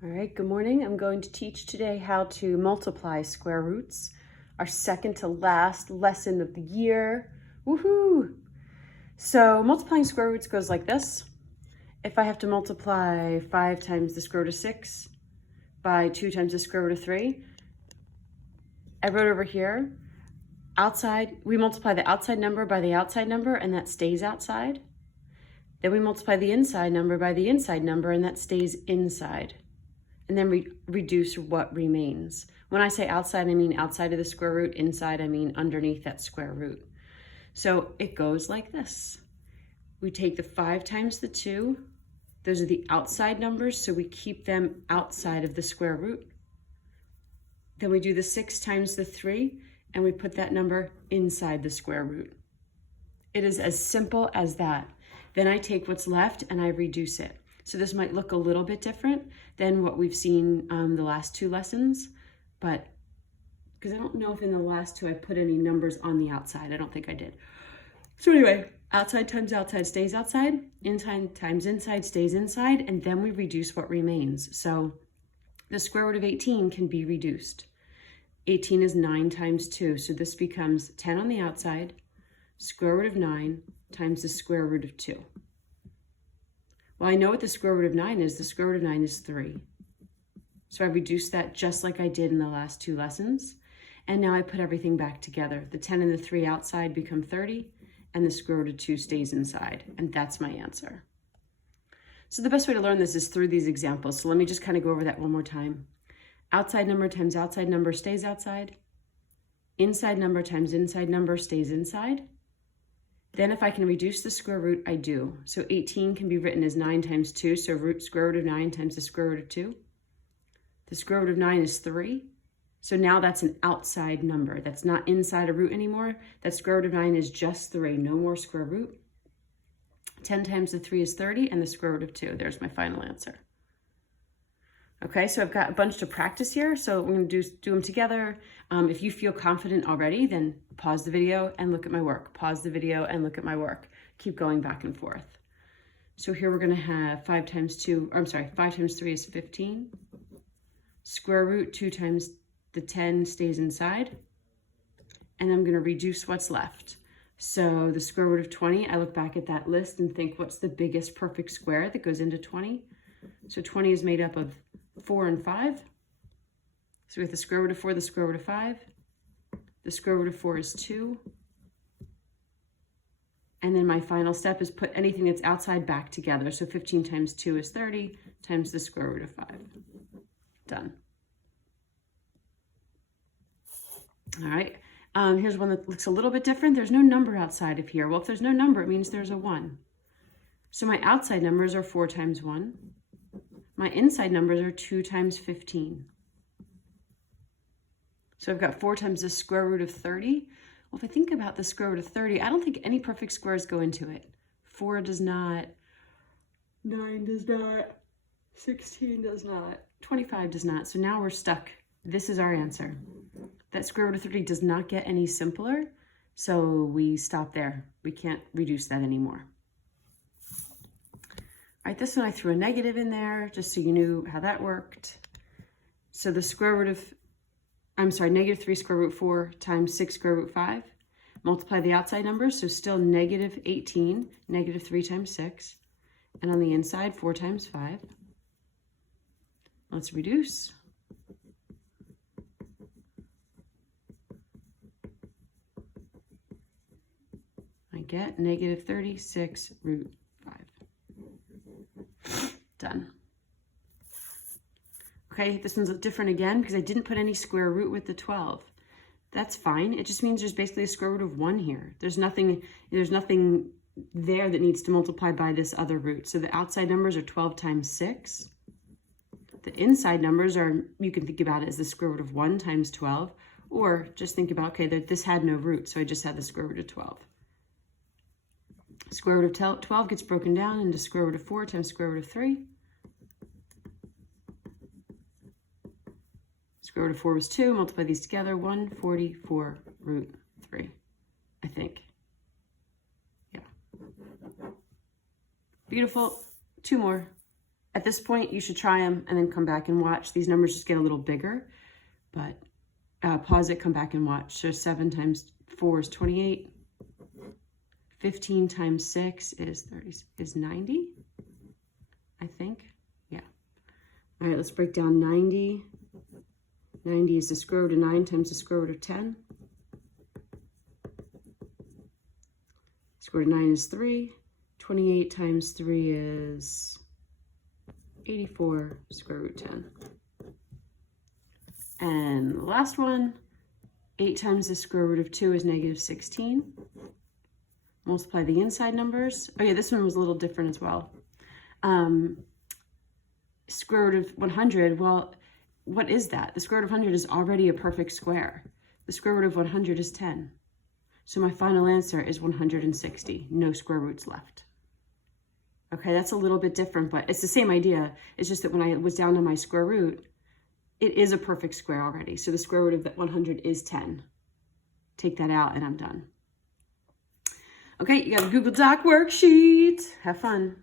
All right, good morning. I'm going to teach today how to multiply square roots, our second to last lesson of the year. Woohoo! So multiplying square roots goes like this. If I have to multiply 5 times the square root of 6 by 2 times the square root of 3, I wrote over here, we multiply the outside number by the outside number and that stays outside. Then we multiply the inside number by the inside number and that stays inside. And then reduce what remains. When I say outside, I mean outside of the square root. Inside, I mean underneath that square root. So it goes like this. We take the 5 times the 2. Those are the outside numbers, so we keep them outside of the square root. Then we do the 6 times the 3, and we put that number inside the square root. It is as simple as that. Then I take what's left and I reduce it. So this might look a little bit different than what we've seen the last 2 lessons, but because I don't know if in the last 2 I put any numbers on the outside. I don't think I did. So anyway, outside times outside stays outside, inside times inside stays inside, and then we reduce what remains. So the square root of 18 can be reduced. 18 is 9 times 2, so this becomes 10 on the outside, square root of 9 times the square root of 2. Well, I know what the square root of 9 is. The square root of 9 is 3. So I reduced that just like I did in the last 2 lessons. And now I put everything back together. The 10 and the 3 outside become 30, and the square root of 2 stays inside. And that's my answer. So the best way to learn this is through these examples. So let me just kind of go over that one more time. Outside number times outside number stays outside. Inside number times inside number stays inside. Then if I can reduce the square root, I do. So 18 can be written as 9 times 2, so square root of 9 times the square root of 2. The square root of 9 is 3. So now that's an outside number. That's not inside a root anymore. That square root of 9 is just 3, no more square root. 10 times the 3 is 30, and the square root of 2. There's my final answer. Okay, so I've got a bunch to practice here, so we're going to do them together. If you feel confident already, then pause the video and look at my work. Pause the video and look at my work. Keep going back and forth. So here we're going to have 5 times 3 is 15. Square root 2 times the 10 stays inside. And I'm going to reduce what's left. So the square root of 20, I look back at that list and think, what's the biggest perfect square that goes into 20? So 20 is made up of 4 and 5. So we have the square root of 4, the square root of 5. The square root of 4 is 2. And then my final step is put anything that's outside back together. So 15 times 2 is 30 times the square root of 5. Done. All right. Here's one that looks a little bit different. There's no number outside of here. Well, if there's no number, it means there's a 1. So my outside numbers are 4 times 1. My inside numbers are 2 times 15. So I've got 4 times the square root of 30. Well, if I think about the square root of 30, I don't think any perfect squares go into it. 4 does not, 9 does not, 16 does not, 25 does not. So now we're stuck. This is our answer. That square root of 30 does not get any simpler, so we stop there. We can't reduce that anymore. All right, this one I threw a negative in there just so you knew how that worked. So the square root of, negative 3 square root 4 times 6 square root 5. Multiply the outside numbers, so still negative 18, negative 3 times 6. And on the inside, 4 times 5. Let's reduce. I get negative 36 root 5. Done. Okay, this one's different again because I didn't put any square root with the 12. That's fine. It just means there's basically a square root of 1 here. There's nothing there that needs to multiply by this other root. So the outside numbers are 12 times 6. The inside numbers are, you can think about it as the square root of 1 times 12, or just think about, okay, that this had no root, so I just had the square root of 12. Square root of 12 gets broken down into square root of 4 times square root of 3. Square root of 4 was 2. Multiply these together. 144 root 3, I think. Yeah. Beautiful. 2 more. At this point, you should try them and then come back and watch. These numbers just get a little bigger, but pause it, come back and watch. So 7 times 4 is 28. 15 times 6 is 90, I think. Yeah. All right, let's break down 90. 90 is the square root of 9 times the square root of 10. Square root of 9 is 3. 28 times 3 is 84, square root 10. And the last one, 8 times the square root of 2 is negative 16. Multiply the inside numbers. Oh yeah, this one was a little different as well. Square root of 100, well, what is that? The square root of 100 is already a perfect square. The square root of 100 is 10. So my final answer is 160, no square roots left. Okay, that's a little bit different, but it's the same idea. It's just that when I was down to my square root, it is a perfect square already. So the square root of 100 is 10. Take that out and I'm done. Okay, you got a Google Doc worksheet. Have fun.